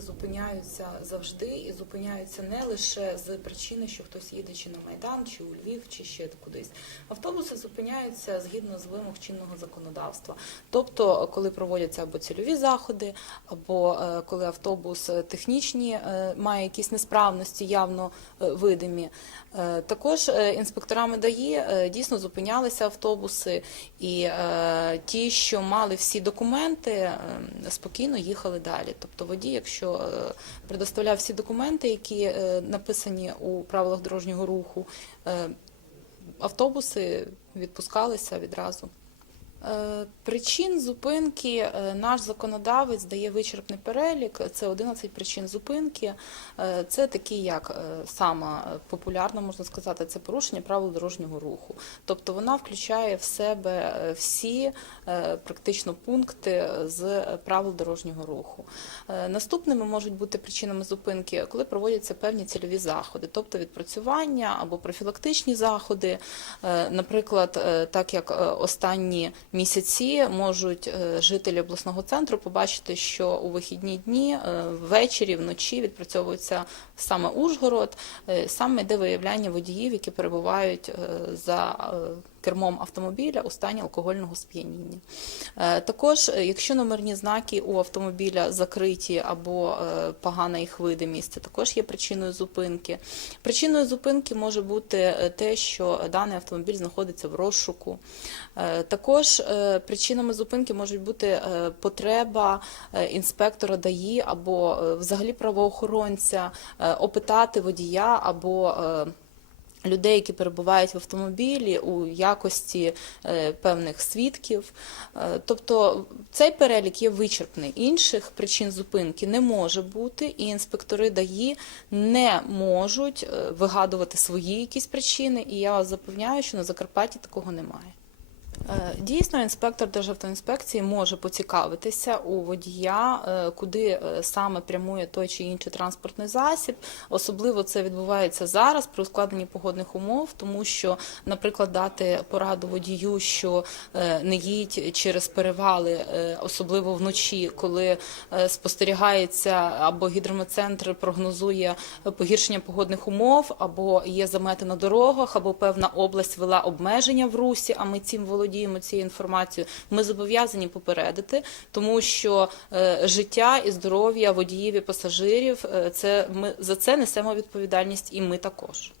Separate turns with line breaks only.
зупиняються завжди і зупиняються не лише з причини, що хтось їде чи на Майдан, чи у Львів, чи ще кудись. Автобуси зупиняються згідно з вимог чинного законодавства. Тобто, коли проводяться або цільові заходи, або е, коли автобус технічні е, має якісь несправності, явно е, видимі. Також інспекторами ДАІ дійсно зупинялися автобуси, і ті, що мали всі документи, е, спокійно їхали далі. Тобто водій, якщо е, предоставляв всі документи, які е, написані у правилах дорожнього руху, е, автобуси відпускалися відразу. Е, Причин зупинки е, наш законодавець дає вичерпний перелік. Це 11 причин зупинки. Е, Це такі, як е, сама популярна, можна сказати, це порушення правил дорожнього руху. Тобто вона включає в себе всі практично пункти з правил дорожнього руху. Наступними можуть бути причинами зупинки, коли проводяться певні цільові заходи, тобто відпрацювання або профілактичні заходи. Наприклад, так як останні місяці можуть е, жителі обласного центру побачити, що у вихідні дні е, ввечері, вночі відпрацьовується саме Ужгород, е, саме йде виявляння водіїв, які перебувають за кермом автомобіля у стані алкогольного сп'яніння. Е, Також, е, якщо номерні знаки у автомобіля закриті або е, погана їх видимість, це також є причиною зупинки. Причиною зупинки може бути те, що даний автомобіль знаходиться в розшуку. Також причинами зупинки можуть бути потреба інспектора ДАІ або взагалі правоохоронця опитати водія або людей, які перебувають в автомобілі у якості е, певних свідків. Е, Тобто цей перелік є вичерпний. Інших причин зупинки не може бути, і інспектори ДАІ не можуть е, вигадувати свої якісь причини. І я вас запевняю, що на Закарпатті такого немає. Е, Дійсно, інспектор Державтоінспекції може поцікавитися у водія, е, куди е, саме прямує той чи інший транспортний засіб. Особливо це відбувається зараз при ускладненні погодних умов, тому що, наприклад, дати пораду водію, що не їдь через перевали, особливо вночі, коли спостерігається або гідрометцентр прогнозує погіршення погодних умов, або є замети на дорогах, або певна область вела обмеження в русі, а ми цим володіємо цією інформацією. Ми зобов'язані попередити, тому що е, життя і здоров'я водіїв і пасажирів е, це ми за це несемо відповідальність, і ми також.